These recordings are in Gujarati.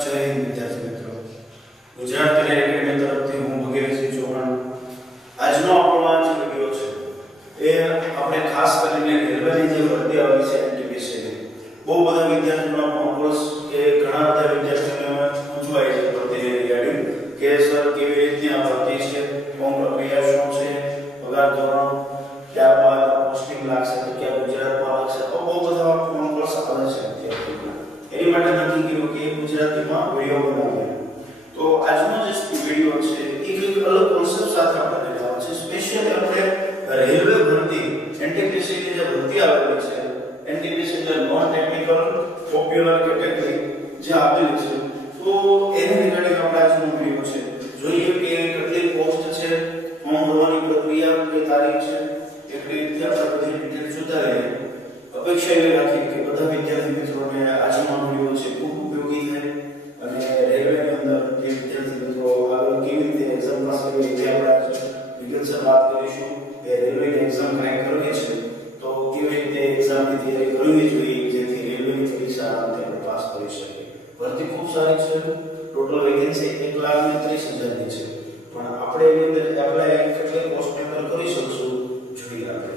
જય હિન્દ વિદ્યાર્થી મિત્રો, ગુજરાત કરિયર એકેડમી તરફથી હું ભગીરથસિંહ ચૌહાણ આજનો આપણો આ જે વિડિયો છે એ આપણે ખાસ કરીને રેલવેની જે ભરતી આવી છે એનટીપીસી બહુ બધા વિદ્યાર્થીઓના ફોન કોલ્સ કે ઘણા બધા વિદ્યાર્થીઓને પૂછવાય છે ભરતી રિગાર્ડિંગ કે સર કેવી રીતની આ ભરતી છે, ફોર્મ પ્રક્રિયા શું છે, પગાર ધોરણ, ત્યારબાદ પોસ્ટિંગ લાગશે તો ક્યાં ગુજરાતમાં લાગશે, તો બહુ બધા ફોન કોલ્સ આવે છે વિદ્યાર્થીઓના. એની માટે નક્કી કર્યું કે ગુજરાતીમાં વિડિયો બનાવીએ. તો આજનો જે વિડિયો છે એ એક અલગ કોન્સેપ્ટ સાથે આપણે લેવાનો છે. સ્પેશિયલી આપણે રેલવે ભરતી એનટીપીસી ની જે ભરતી આવેલી છે, એનટીપીસી જે નોન ટેકનિકલ પોપ્યુલર કેટેગરી જે આપેલી છે, તો એની રિગાર્ડિંગ આપણે આજનો વિડિયો છે. જોઈએ કે કેટલી પોસ્ટ છે, ફોર્મ ભરવાની પ્રક્રિયા કઈ તારીખ છે, કેટલી રીતે આપણે બધી ડિટેલ જોતા રહીએ. અપેક્ષા એવી રાખી કે બધા વિદ્યાર્થી મિત્રોને આજનો વિડિયો છે ખૂબ ઉપયોગી થાય અને રેલવેની અંદર જે વિદ્યાર્થી મિત્રો આગળ કેવી રીતે એક્ઝામ પાસ કરવી તે આપણે વિગતસર વાત કરીશું. એ રેલવેની એક્ઝામ ક્રેક કરવી છે તો કેવી રીતે એક્ઝામની તૈયારી કરવી જોઈએ જેથી રેલવેની પરીક્ષા આરામથી આપણે પાસ કરી શકીએ. ભરતી ખૂબ સારી છે. ટોટલ વેકેન્સી 1,30,000 ની છે, પણ આપણે એની અંદર એપ્લાય કેટલી પોસ્ટની અંદર કરી શકશું જોઈએ આપણે.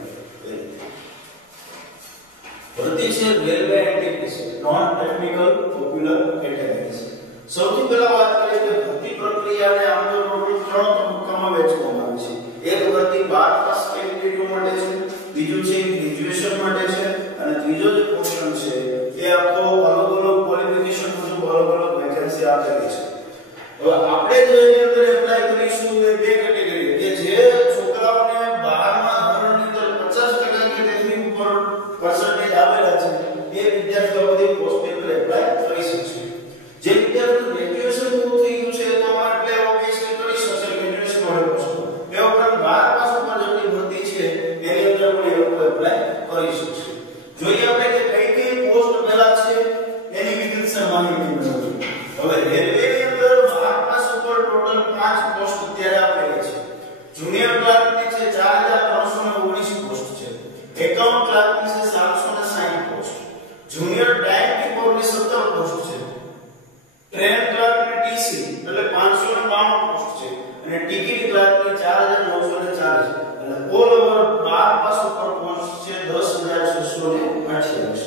ભરતી છે railway NTPC non technical popular categories. સૌથી પહેલા વાત કરીએ કે ભરતી પ્રક્રિયાને આમ તો ટોટલ 3 તબક્કામાં વહેંચવામાં આવી છે. એક ભરતી 12 પાસ કેટેગરીઓ માટે છે, બીજું છે ગ્રેજ્યુએશન માટે છે અને ત્રીજો જે પોર્શન છે એ આખો અલગ અલગ ક્વોલિફિકેશન મુજબ અલગ અલગ વેકેન્સી આપેલી છે. હવે આપણે જે એની અંદર એપ્લાય કરીશું એ બે કેટેગરી કે જે છોકરાઓને 12મા ધોરણની અંદર 50% કે તેથી ઉપર પર્સન્ટેજ આવેલા છે એ વિદ્યાર્થીઓ બધી પોસ્ટની અંદર એપ્લાય કરી શકશે. જે વિદ્યાર્થીઓ ગ્રેજ્યુએશન પૂરું થઈ ગયું છે તો આપણે ઓબ્વિયસલી કરી શકશે ગ્રેજ્યુએશન વાળી પોસ્ટ. એ ઉપરાંત 12 પાસ ઉપર જેટલી ભરતી છે એની અંદર પણ એ લોકો એપ્લાય કરી શકશે. જોઈએ આપણે કે કઈ કઈ પોસ્ટ પહેલા છે એની વિગતસર માહિતી મેળવીએ. હવે રેલવેની અંદર 12 પાસ ઉપર ટોટલ 5 પોસ્ટ અત્યારે આપેલી છે. જુનિયર ક્લાર્કની છે 4,319 પોસ્ટ છે. એકાઉન્ટ ક્લાર્કની છે 760 પોસ્ટ. જુનિયર ટાઈપકીપરની 17 પોસ્ટ છે. ટ્રેન ક્લાર્કની ટીસી એટલે 592 પોસ્ટ છે અને ટિકિટ ક્લાર્કની 4,904 છે. એટલે ઓલ ઓવર 12 પાસ ઉપર પોસ્ટ છે 10,628.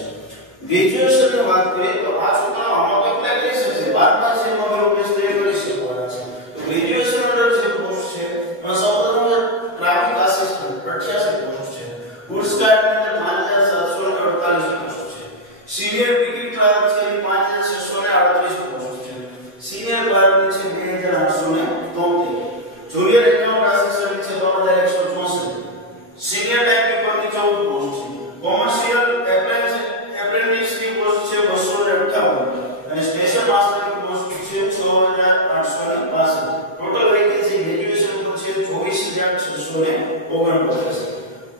ગ્રેજ્યુએશનની વાત કરીએ તો આ છોકરાઓ આમાં તો એપ્લાય કરી શકશે. 12 પાસ એમાં બે ઓબ્વિયસલી કરી શકવાના છે. તો ગ્રેજ્યુએશન અંડર જે પોસ્ટ છે એમાં સૌપ્રથમ ટ્રાફિક આસિસ્ટન્ટ 88 પોસ્ટ છે. ગુડ્સ કાર્ડની અંદર 5,748 પોસ્ટ છે. સિનિયર ટિકિટ ક્લાર્ક છે 5,638 પોસ્ટ છે. સિનિયર ક્લાર્કની છે 2,873. જુનિયર એકાઉન્ટ આસિસ્ટન્ટ છે 2,164. સિનિયર ટાઈપકીપરની 14 પોસ્ટ છે. કોમર્શિયલ એપ્રેન્ટિસની પોસ્ટ છે 258 અને સ્ટેશન માસ્ટરની પોસ્ટ છે 6,865. ટોટલ વેકેન્સી ગ્રેજ્યુએશન ઉપર છે 24,649.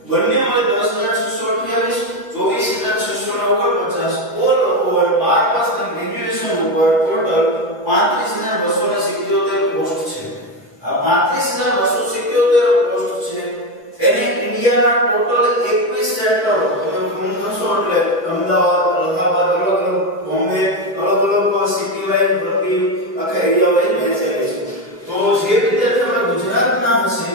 બંને માં 10,628 24,649 ઓલ ઓવર 12 પાસ અને ગ્રેજ્યુએશન ઉપર ટોટલ 35,277 પોસ્ટ છે. આ 35,277 પોસ્ટ છે એને ઇન્ડિયાના ટોટલ 21 સેન્ટર એટલે અમદાવાદ, અલ્હાબાદ, અલગ બોમ્બે, અલગ સિટી વાઇઝ ભરતી આખા એરિયા વાઇઝ વહેંચાયેલી છે. તો જે વિદ્યાર્થીઓ ગુજરાતના હશે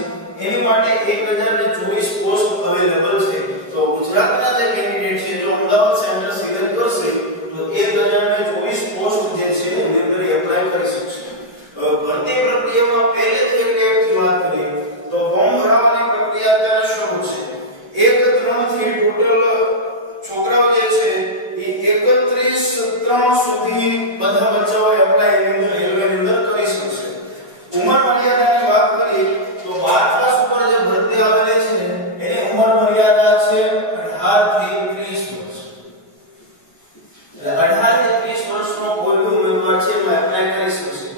એની માટે 1,024 પોસ્ટ અવેલેબલ છે. તો ગુજરાતના જે કેન્ડિડેટ છે જો અમદાવાદ સેન્ટર સિલેક્ટ કરશે તો 1,024 પોસ્ટ જે છે એની અંદર એપ્લાય કરી શકશે. ભરતી પ્રક્રિયામાં પહેલેથી એક ડેટની વાત કરીએ તો ફોર્મ ભરવાની પ્રક્રિયા અત્યારે શરૂ છે. 1/3 થી ટોટલ છોકરાઓ જે છે એ 31/3 સુધી બધા બચ્ચાઓ એપ્લાય એની અંદર રેલવેની અંદર કરી શકશે. ઉંમર મર્યાદાની વાત કરીએ તો 12 પાસ ઉપર જે ભરતી આવેલી છે એની ઉંમર મર્યાદા છે 18 થી 30 વર્ષ. એટલે 18 થી 30 વર્ષનો કોઈ પણ ઉમેદવાર છે એમાં એપ્લાય કરી શકશે.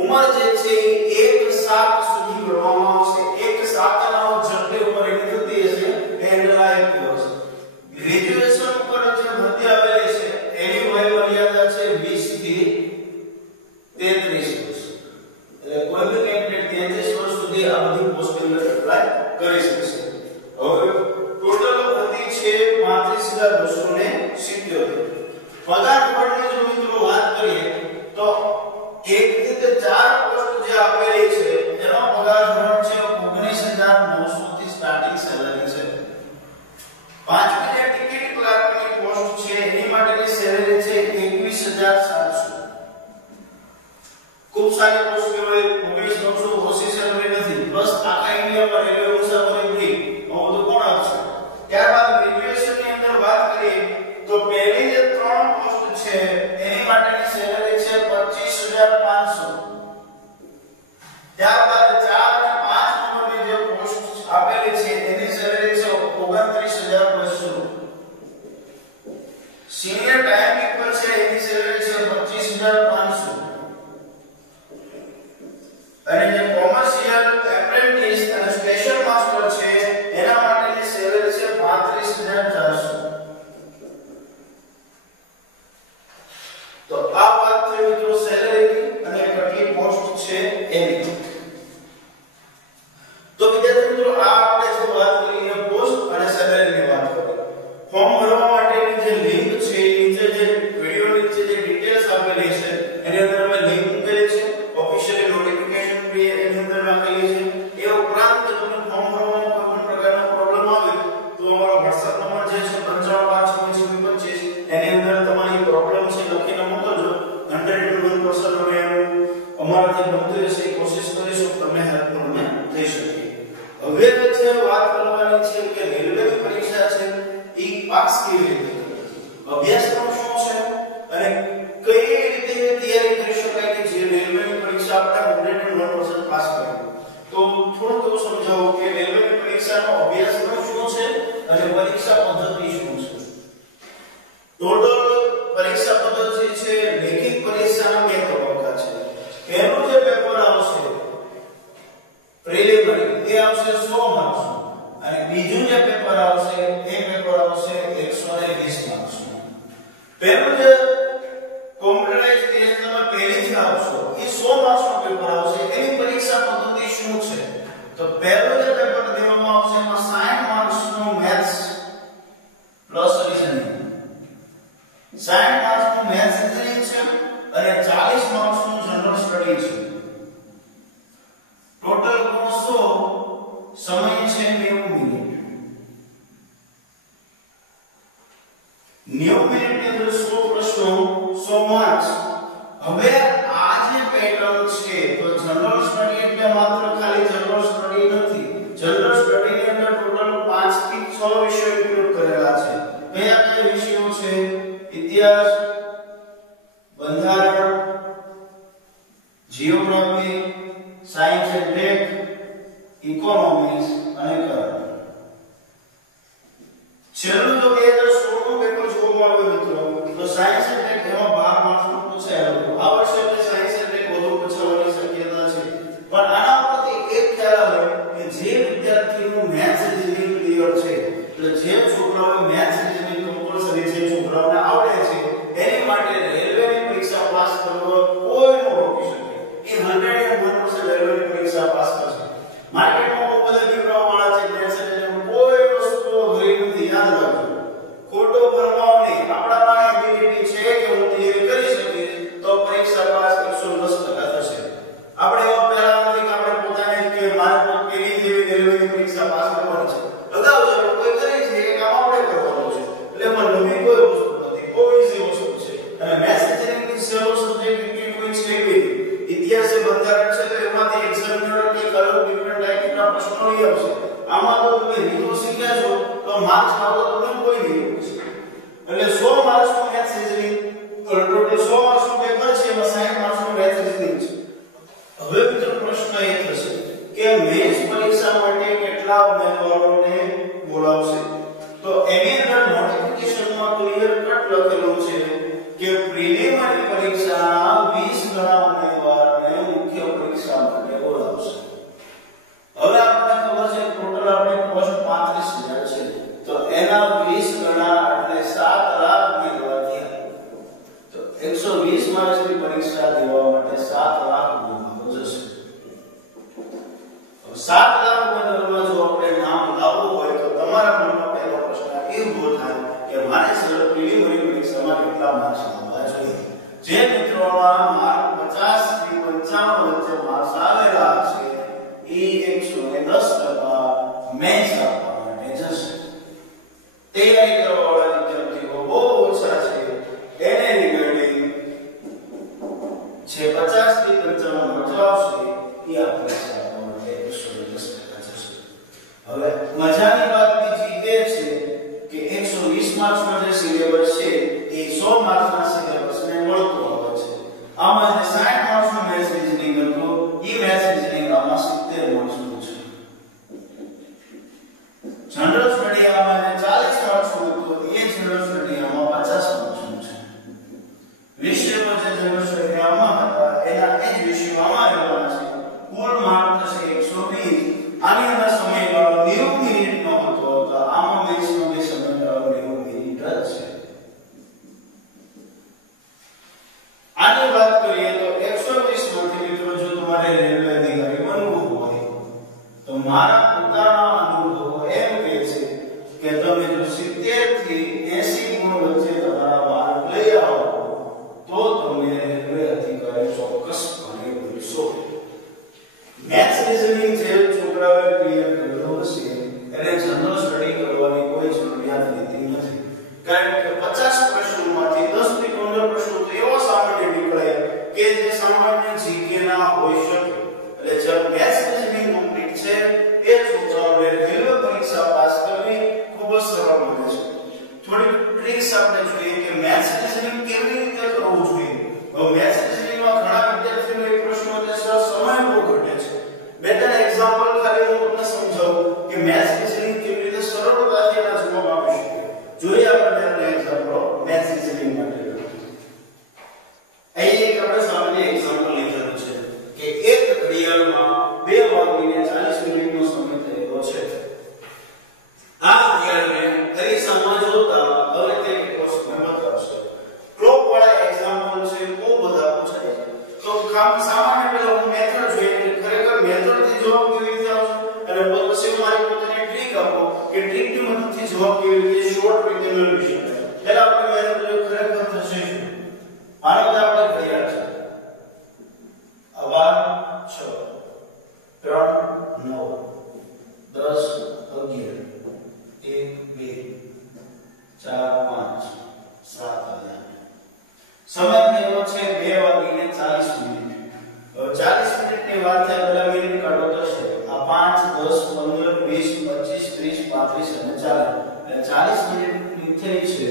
ઉંમર જે છે એ 1/7 સુધી ગણવામાં આવશે. 1/7 ના જેટલી ઉંમર એની થતી હશે એના લાયક વર્ષ. ગ્રેજ્યુએશન ઉપર જે ભરતી આવેલી છે એની વય મર્યાદા છે 20 થી 33 વર્ષ. એટલે કોઈ પણ કેન્ડિડેટ 33 વર્ષ સુધી આ બધી પોસ્ટ અંદર એપ્લાય કરી શકશે. હવે ટોટલ ભરતી છે 35,277. પગાર ધોરણની જો મિત્રો વાત કરીએ તો પાંચમી જે ટિકિટ ક્લાર્કની પોસ્ટ છે એની માટેની સેલેરી છે 21700. ખૂબ સારી પોસ્ટ કહેવાય. 29300 ઓછી સેલેરી નથી. પ્લસ આખા ઇન્ડિયામાં રેલવે મુસાફરી ફ્રી. આ બધું કોણ આપશે? ત્યારબાદ ગ્રેજ્યુએશન ની અંદર વાત કરીએ તો પહેલી જે 3 પોસ્ટ છે એની માટેની સેલેરી છે 25500. ત્યારબાદ 4 અને 5 નંબરની જે પોસ્ટ આપેલી છે એની સેલેરી છે 29200. સિનિયર ટાઈમ કીપર છે એની સેલેરી છે 25500. અને જે કોમર્શિયલ એપ્રેન્ટિસ અને સ્પેશિયલ માસ્ટર છે એના માટેની સેલેરી છે 35400. તો આ વાત થઈ મિત્રો સેલેરી અને કેટલી પોસ્ટ છે એની. તો વિદ્યાર્થી મિત્રો આ આપણે જે વાત કરી એ પોસ્ટ અને સેલેરીની વાત કરી. ફોર્મ ભરવા માટેની જે લિંક છે નીચે જે વિડિયો નીચે જે ડિટેલ્સ આપેલી છે એની અંદર અમે લિંક મૂકેલી છે. ઓફિશિયલી નોટિફિકેશન બી એની અંદર નાખેલી છે. એ ઉપરાંત જો તમને ફોર્મ ભરવામાં કોઈ પણ પ્રકારનો પ્રોબ્લેમ આવે તો અમારો WhatsApp નંબર જે છે 955625 એની અંદર તમારી પ્રોબ્લેમ છે લખીને મોકલજો. 101% અમે અમારાથી બનતી રહેશે કોશિશ કરીશું તમને હેલ્પફુલ અમે થઈ શકીએ. હવે જે વાત કરવાની છે કે રેલવેની પરીક્ષા છે એ પાસ કેવી રીતે અભ્યાસક્રમ શું છે અને કઈ રીતે તૈયારી કરી શકાય કે જે રેલવેની પરીક્ષા આપણે 101% પાસ કરીએ. તો થોડું એવું સમજાવો કે રેલવેની પરીક્ષાનો અભ્યાસક્રમ શું છે અને પરીક્ષા પદ્ધતિ શું છે. ટોટલ પરીક્ષા પદ્ધતિ છે લેખિત પરીક્ષાના 2 તબક્કા છે. પહેલું જે પેપર આવશે પ્રિલિમિનરી એ આવશે 100 માર્ક્સનું અને બીજું જે પેપર આવશે એ પેપર આવશે 120 માર્ક્સનું. પહેલું જે કોમ્પ્યુટરાઇઝ ટેસ્ટ તમે પહેલીથી આપશો એ 100 માર્ક્સનું પેપર આવશે. એની પરીક્ષા પદ્ધતિ શું છે? તો પહેલું જે પેપર દેવામાં આવશે એમાં 60 માર્ક્સનું મેથ્સ પ્લસ રીઝનિંગ, 60 માર્ક્સનું મેથ્સ રીઝનિંગ છે અને 40 માર્ક્સનું જનરલ સ્ટડી છે. ટોટલ ગુણ 100, સમય છે 90 મિનિટ. 90 મિનિટની અંદર 100 પ્રશ્નો 100 માર્ક્સ. હવે આ જે પેટર્ન છે તો જનરલ સ્ટડી એટલે માત્ર ખાલી જનરલ સ્ટડી નથી. જનરલ સ્ટડી ની અંદર ટોટલ 5 થી 6 વિષયો ઇન્ક્લુડ કરેલા છે. કયા કયા વિષયો છે? ઇતિહાસ, બંધારણ, geography, science and tech, economics અને કરંટ. છેલ્લું જો 2016 નું પેપર જોવામાં આવે મિત્રો તો સાયન્સ એન્ડ ટેક એમાં 12 માર્ક્સનું પૂછાયેલું. આ વર્ષે આપણે સાયન્સ એન્ડ ટેક વધુ પૂછવાની શક્યતા છે. પણ આના પરથી એક ખ્યાલ આવે કે જે વિદ્યાર્થીનું મેથ્સ રીઝનિંગ ક્લિયર છે એટલે જે છોકરાઓએ મેથ્સ રીઝનિંગ કમ્પલસરી છે છોકરાઓને આવડે છે એની માટે રેલવેની પરીક્ષા પાસ કરવા કોઈ ન રોકી શકે. એ 101% રેલવેની પરીક્ષા પાસ કરશે. માર્કેટમાં બહુ બધા વિક્રમવાળા છે મેથ્સ રીઝનિંગ કોઈ વસ્તુ અઘરી નથી. યાદ રાખજો, ખોટો ભરમાવ નહીં. આપણામાં એબિલિટી છે કે હું તૈયારી કરી શકીશ તો પરીક્ષા પાસ 110% થશે. આપણે એવા પહેલા નથી કે આપણે પોતાને કે મારે પેલી જેવી રેલવેની પરીક્ષા પાસ કરવાની છે. અગાઉ જે કોઈ કરી છે એ કામ આપણે કરવાનું છે. એટલે એમાં નવી કોઈ વસ્તુ નથી, કોઈ ઈઝી વસ્તુ છે. અને મેથ્સ રીઝનિંગ સહેલો સબ્જેક્ટ કે કોઈ છે નહીં. ઇતિહાસ બંધારણ છે તો એમાંથી એક્ઝામિનર કે કલર ડિફરન્ટ ટાઈપના પ્રશ્નો લઈ આવશે. આમાં તો તમે રીતો શીખ્યા છો તો માર્ક્સ આવતો તમને કોઈ નહીં પૂછે. એટલે 100 માર્ક્સનું મેથ્સ રીઝનિંગ ટોટલ 100 માર્ક્સનું પેપર છે એમાં 60 માર્ક્સનું મેથ્સ રીઝનિંગ છે. હવે મિત્રો પ્રશ્ન એ થશે કે મેન્સ પરીક્ષા માટે કેટલા ઉમેદવારોને બોલાવશે? તો એની અંદર નોટિફિકેશનમાં ક્લિયર કટ લખેલું છે કે પ્રિલિમિનરી પરીક્ષાના 20 ગણા ઉમેદવારોને મુખ્ય પરીક્ષા માટે બોલાવશે. હવે આપણને ખબર છે ટોટલ આપણી પોસ્ટ 35000 છે તો એના 20 ગણા એટલે 7 લાખ ઉમેદવાર થયા. તો 120 માર્ક્સની પરીક્ષા દેવા માટે 7 લાખ ઉમેદવારો જશે. 7 લાખ ઉમેદવારોમાં જો આપણે નામ લાવવું હોય તો તમારા મનમાં પહેલો પ્રશ્ન એ ઉભો થાય કે મારે સર પ્રિલિમિનરી પરીક્ષામાં કેટલા માર્ક્સ આવવા જોઈએ? જે મિત્રોના માર્ક 50 થી 55 વચ્ચે માર્ક્સ આવેલા છે એ 110% મેન્સ આપવા માટે જશે. તૈયારી કરવા વાળા વિદ્યાર્થીઓ બહુ ઓછા છે, એને રિગાર્ડિંગ જે 50 થી 55 બદલાવ છે એ આપણે આપવા માટે 110% જશે. હવે મજાની વાત બીજી એ છે કે 120 માર્ક્સનો જે સિલેબસ છે એ 100 માર્ક્સના સિલેબસને મળતો આવે છે. આમાં જે 60 માર્ક્સનું મેથ્સ રીઝનિંગ હતું એ મેથ્સ રીઝનિંગ આમાં 70 માર્ક્સનું છે. જનરલ સ્ટડી આમાં જે 40 માર્ક્સનું હતું એ જનરલ સ્ટડી આમાં 50 માર્ક્સનું છે. વિષયમાં જે જનરલ સ્ટડી આમાં હતા એના એ જ વિષયો આમાં રહેવાના છે. કુલ માર્ક થશે 120. આની અંદર સમયગાળો 90 મિનિટનો હતો તો આમાં મેક્સિમમ સમયગાળો 90 મિનિટ જ છે. આની વાત કરીએ તો 120 માંથી મિત્રો જો તમારે રેલવે અધિકારી બનવું હોય તો મારા પોતાના અનુભવો એમ કહે છે કે તમે જો 70 થી 80 ગુણ વચ્ચે તમારા માર્ક લઈ આવો તો તમે રેલવે અધિકારી ચોક્કસપણે બનશો. મેથ્સ રીઝનિંગ જે છોકરાઓએ ક્લિયર કરેલું હશે એને જનરલ સ્ટડી કરવાની કોઈ જરૂરિયાત રહેતી નથી, કારણ કે 50 પ્રશ્નોમાંથી 10 થી 15 પ્રશ્નો તો એવા સામાન્ય નીકળે કે જે સામાન્ય જીકે ના હોઈ શકે. એટલે જે મેથ્સ રીઝનિંગ કમ્પ્લીટ છે એ છોકરાઓને રેલવે પરીક્ષા પાસ કરવી ખૂબ જ સરળ બને છે. થોડી ટ્રિક્સ આપણે જોઈએ કે મેથ્સ રીઝનિંગ કેવી રીતે કરવું જોઈએ. હવે મેથ્સ રીઝનિંગમાં ઘણા વિદ્યાર્થીઓનો એક પ્રશ્ન છે સર સમય બહુ ઘટે છે. બે ત્રણ એક્ઝામ્પલ ખાલી હું તમને સમજાવું કે મેથ્સ રીઝનિંગ કેવી રીતે સરળતાથી એના જવાબ આપી શકે. જોઈએ આપણે એક્ઝામ્પલ મેથ્સ રીઝનિંગ માટે. અહીં એક આપણે સામાન્ય એક્ઝામ્પલ લીધેલું છે કે એક ઘડિયાળમાં 2:40 મિનિટનો સમય થયેલો છે. આ ઘડિયાળને અરીસામાં જોતા હવે તે કેટલો સમય બતાવશે. ક્લોક વાળા એક્ઝામ્પલ છે બહુ બધા પૂછાય છે. તો સામાન્ય પેલા હું મેથડ જોઈએ કે ખરેખર મેથડ થી જવાબ કેવી રીતે આવશે અને પછી મારી પોતાની ટ્રીક આપો કે ટ્રીક ની મદદથી જવાબ કેવી રીતે શોર્ટ રીતે મેળવી શકાય. પહેલા આપણે મેથડ જો ખરેખર થશે શું. માનો કે આપણે ઘડિયાળ છે 40 મિનિટ થઈ છે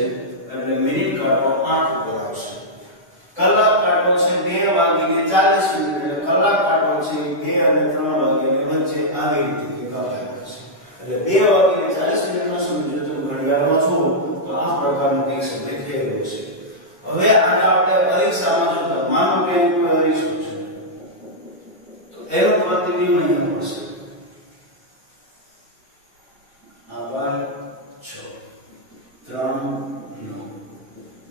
એટલે મિનિટ કાઢો 8 ઉપર આવશે. કલાક કાઢો છે 2:40 મિનિટ એટલે કલાક કાઢો છે 2 અને 3 વાગ્યાની વચ્ચે આવી રીતે કલાક હશે. એટલે 2:40 મિનિટનો સમય જો ઘડિયાળમાં છો તો આ પ્રકારનો કંઈક સમય થઈ રહ્યો છે. હવે આને આપણે અરીસામાં જોતા માનો કે કોઈ અરીસો છે તો એનું પ્રતિબિંબ અહીં હશે. આભાર 6 3 9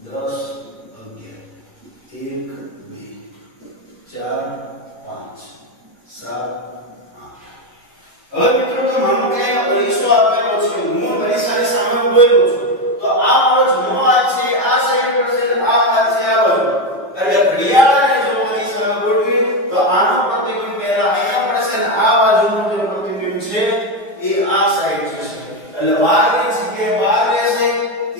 10 11 1 2 4 5 7 8. હવે મિત્રો તો માનો કે અરીસો આપેલો છે, હું અરીસાની સામે ઉભો છું તો આ મારો જમણો હાથ છે, આ સાઈડ પર છે, આ હાથ છે આ બાજુ. એટલે ઘડિયાળને જો અરીસામાં ગોઠવી તો આનો પ્રતિબિંબ પહેલા અહીંયા પડશે અને આ બાજુનું જે પ્રતિબિંબ છે એ આ સાઈડ જશે. એટલે 12 ની જગ્યાએ 12 રહેશે,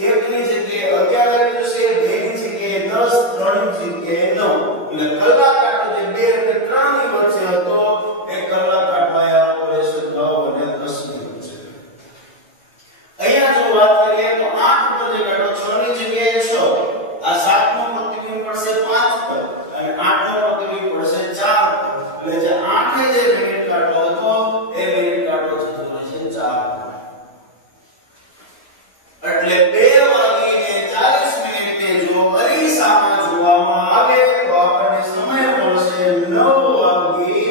1 ની જગ્યાએ 11 આવી જશે, 2 ની જગ્યાએ 10, 3 ની જગ્યાએ 9. એટલે કલાક કાંટો જે 2 અને 3 ની વચ્ચે હતો એ કલાક કાંટો આવતો રહેશે 9 અને 10 ની વચ્ચે. અહીંયા જો વાત કરીએ તો 8 પર જે કાંટો 6 ની જગ્યાએ 6, આ 7 નો પ્રતિબિંબ પડશે 5 પર અને 8 નો પ્રતિબિંબ પડશે 4 પર. એટલે જે 8 એ જે મિનિટ કાંટો હતો એ મિનિટ કાંટો જતો રહેશે 4 પર. એટલે 2:40 મિનિટે જો અરીસામાં જોવામાં આવે તો આપણને સમય મળશે 9:20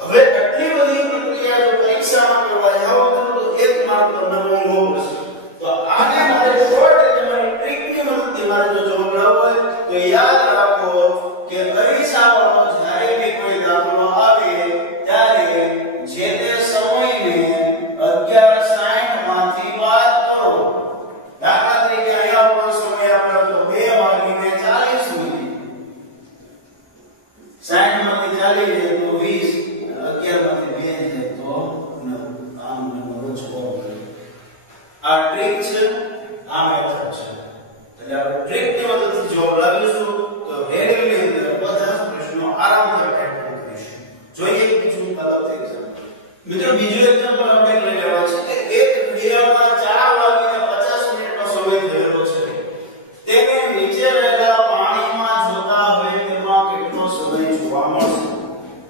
હવે આટલી બધી પ્રક્રિયા જો પરીક્ષામાં કરવા જાવ તો એક માર્ક તમને મોંઘો પડશે. તો આને મારે શોર્ટ તમારી ટ્રીકની મદદથી મારે જો જવાબ લાવવો હોય તો યાદ રાખો કે અરીસામાં જ્યારે બી કોઈ દાખલો આવે ત્યારે જે મિત્રો બીજું એક્ઝામ્પલ આપણે લઈ લેવા છે કે એક ઘડિયાળમાં 4:50 સમય થયેલો છે. તેને નીચે રહેલા પાણીમાં જોતા હોય તેમાં કેટલો સમય જોવા મળશે?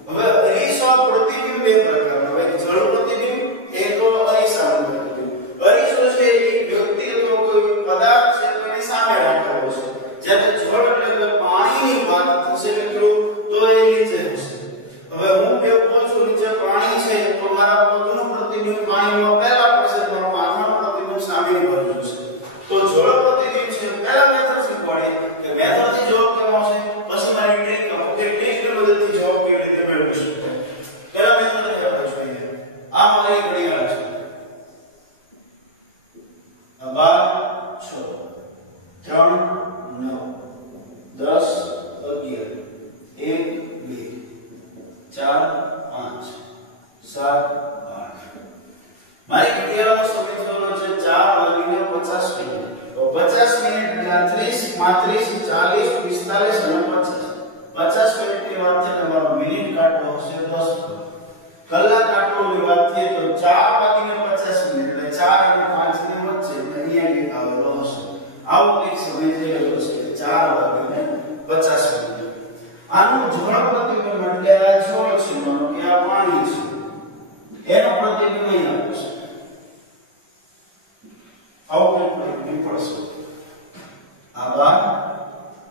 હવે અરીસા પ્રતિબિંબ બે પ્રકારના હોય. જળ પ્રતિબિંબ એક અરીસાનું પ્રતિબિંબ. અરીસો છે એ વ્યક્તિ અથવા કોઈ પદાર્થ છે તેની સામે રાખેલો છે. જ્યારે જળ એટલે કે પાણીની વાત થશે મિત્રો તો એ નીચે હશે. હવે હું બેઠો છું, નીચે પાણી છે તો મારા પગનું પ્રતિબિંબ પાણીમાં પહેલા પડશે, તો માથાનું પ્રતિબિંબ સામેની બાજુ છે. તો જળ પ્રતિબિંબ છે પહેલા મેથડ શીખવાડી કે મેથડથી જવાબ કેવો આવશે, પછી મારી ટ્રીક કે ટ્રીકની મદદથી જવાબ કેવી રીતે મેળવી શકું. પહેલા મેથડ આપણે જોઈએ. આ મારી ઘડિયાળ છે. આ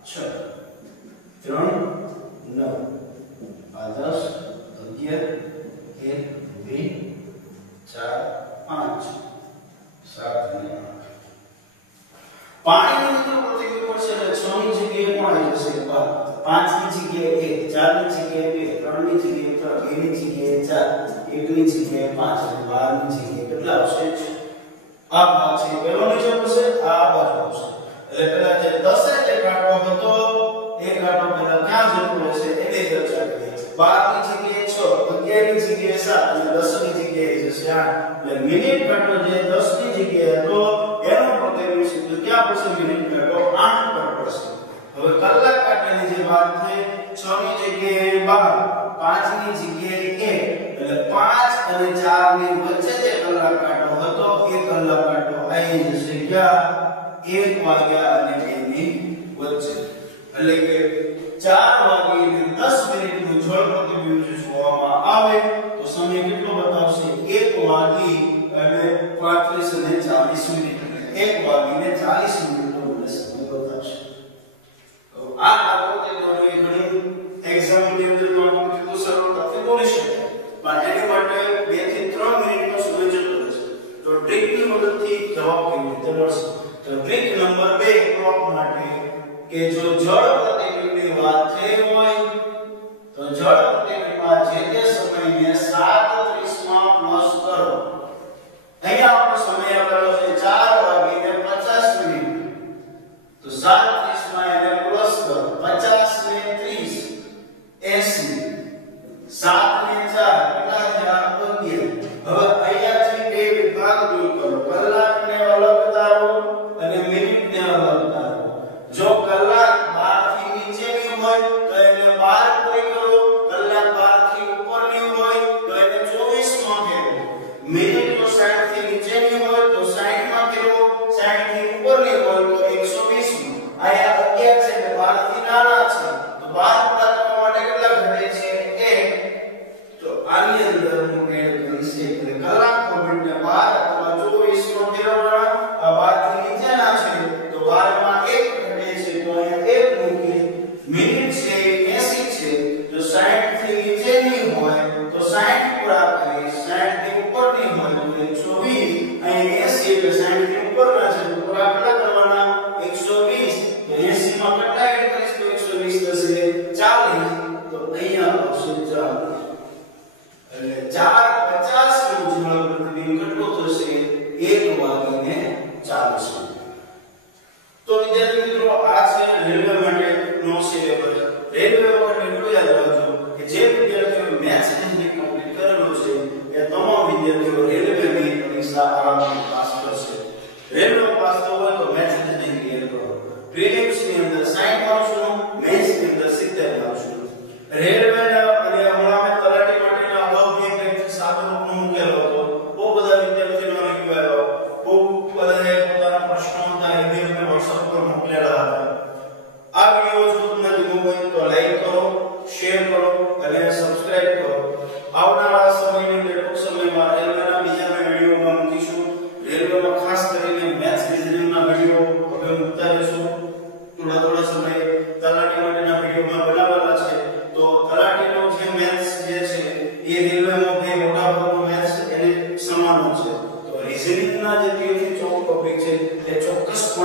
60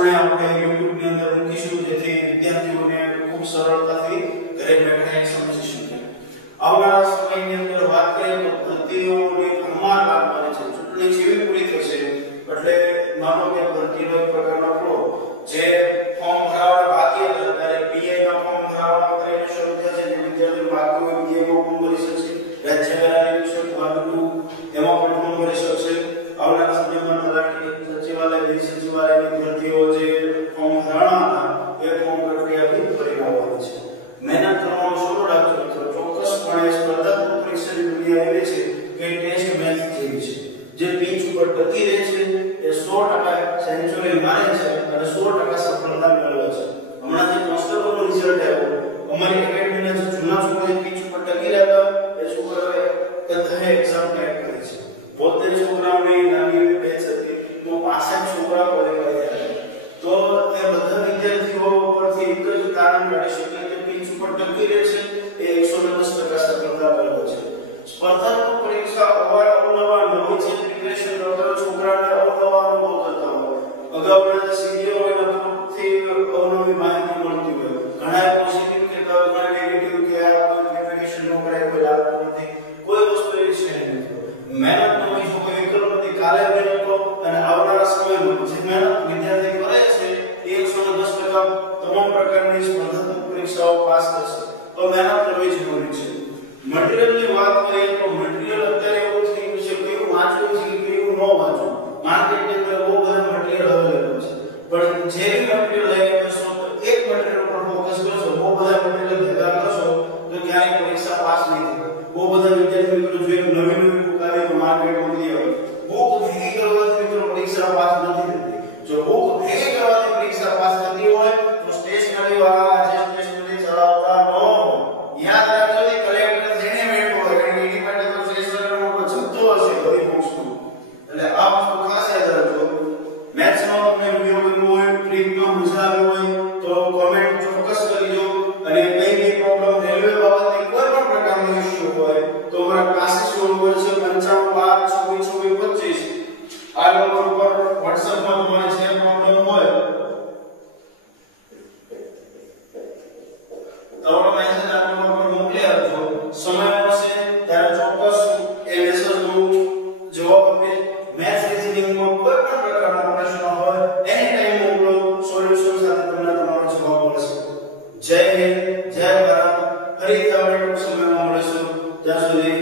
પ્રમાણે આપણે YouTube ની અંદર મૂકીશું જેથી વિદ્યાર્થીઓને ખૂબ સરળતાથી ઘરે બેઠા સમજી શકે. આવનારા સમયની અંદર વાત કરીએ તો ભરતીઓની ભરમાર લાગવાની છે. ચૂંટણી જેવી પૂરી થશે એટલે માનો કે ભરતીનો એક પ્રકારનો ફ્લો જે ફોર્મ ભરાવાના બાકી હતા ત્યારે પીઆઈ ના ફોર્મ ભરાવાના પ્રયાસ શરૂ થયા છે. જે વિદ્યાર્થીઓ બાકી હોય પીઆઈ માં ફોર્મ ભરી શકશે. રાજ્ય નિરીક્ષક ભાગનું એમાં પણ ફોર્મ ભરી શકશે. આવનારા સમયમાં રાષ્ટ્રીય સચિવાલય વિધિ સચિવાલયની ભરતીઓ જે ફોર્મ ભરાવાના હતા એ ફોર્મ પ્રક્રિયા બી ભરી આવવાની છે. મહેનત કરવાનું શરૂ રાખજો તો ચોક્કસપણે સ્પર્ધાત્મક પરીક્ષાની દુનિયા એવી છે કે ટેસ્ટ મેચ જેવી છે. જે પિચ ઉપર ટકી રહે છે એ 100% સેન્ચુરી મારે છે અને 100% સફળતા મેળવે છે. હમણાં જે કોન્સ્ટેબલનું રિઝલ્ટ આવ્યું અમારી એકેડમીના જે જૂના છોકરાઓ પિચ ઉપર ટકી રહ્યા એ છોકરાઓએ બધાએ એક્ઝામ ક્રેક કરી છે. 72 છોકરાઓની નાની એવી બેચ હતી તો 65 છોકરાઓ ક્વોલિફાય થયા. તો એ બધા વિદ્યાર્થીઓ પરથી એક જ તારણ કાઢી શકે કે પિચ ઉપર ટકી રહે છે એ 110% સફળતા મેળવે છે. સ્પર્ધાત્મક પરીક્ષા અવારનવાર નવી જે પ્રિપરેશન કરતા છોકરાને અવનવા અનુભવ થતા હોય. અગાઉના જે સિનિયર હોય એના તરફથી અવનવી માહિતી મળતી હોય. ઘણા પોઝિટિવ કહેતા હોય, ઘણા નેગેટિવ કે આ કોઈ પ્રિપરેશન ન કરે, કોઈ લાભ નથી. કોઈ વસ્તુ એવી છે નહીં. મહેનત નો કોઈ વિકલ્પ નથી. કાલે મહેનત કરો અને આવનારા સમયમાં જે મહેનત વિદ્યાર્થી કરે છે એ 110% તમામ પ્રકારની સ્પર્ધાત્મક પરીક્ષાઓ પાસ કરશે. તો મહેનત કરવી જરૂરી છે. મટીરીયલની વાત કરીએ તો મટીરીયલ અત્યારે એવું થઈ ગયું છે કે એવું વાંચવું છે કે એવું ન વાંચવું. માર્કેટની અંદર બહુ બધા મટીરીયલ અવેલેબલ છે પણ જે બી મટીરીયલ લઈ જશો તો એક મટીરીયલ પર ફોકસ કરશો, બહુ બધા મટીરીયલ ભેગા કરશો તો ક્યારેય પરીક્ષા પાસ નહીં થાય. બહુ બધા વિદ્યાર્થી મિત્રો જો નવી બુક આવી તો માર્કેટમાં મળી આવે. બુક ભેગી કરવાથી મિત્રો પરીક્ષા પાસ નથી થતી. જો બુક ભેગી કરવાથી પરીક્ષા પાસ થતી હોય તો સ્ટેશનરી વાળા જે સ્ટેશનરી ચલાવતા ન હોય યાદ રાખજો કે કલેક્ટર થઈને બેઠો હોય કારણ કે એની પાસે તો સ્ટેશનરીનો મોટો જથ્થો હશે બધી બુક્સનો. એટલે આ વસ્તુ ખાસ યાદ રાખજો. મેથ્સમાં તમને વિડિયો ગમ્યો હોય, ટ્રીકમાં મજા આવી હોય તો કોમેન્ટ ચોક્કસ કરજો. અને કઈ પ્રોબ્લેમ રેલવે બાબતની કોઈ પણ પ્રકારનો ઇશ્યુ હોય તો અમારા ક્લાસીસ નંબર છે 9556262625. આ નંબર ઉપર WhatsApp માં તમારે જે પ્રોબ્લેમ હોય તમારો મેસેજ આ નંબર પર મોકલી આપજો. સમય મળશે ત્યારે ચોક્કસ એ મેસેજનો જવાબ આપીશ. મેથ્સ રીઝનિંગમાં કોઈ પણ પ્રકારનો પ્રશ્ન હોય એની ટાઈમ મોકલો, સોલ્યુશન સાથે તમને તમારો જવાબ મળશે. જય હિન્દ, જય ભારત. ફરી આપણે ટૂંક સમયમાં મળીશું. ત્યાં સુધી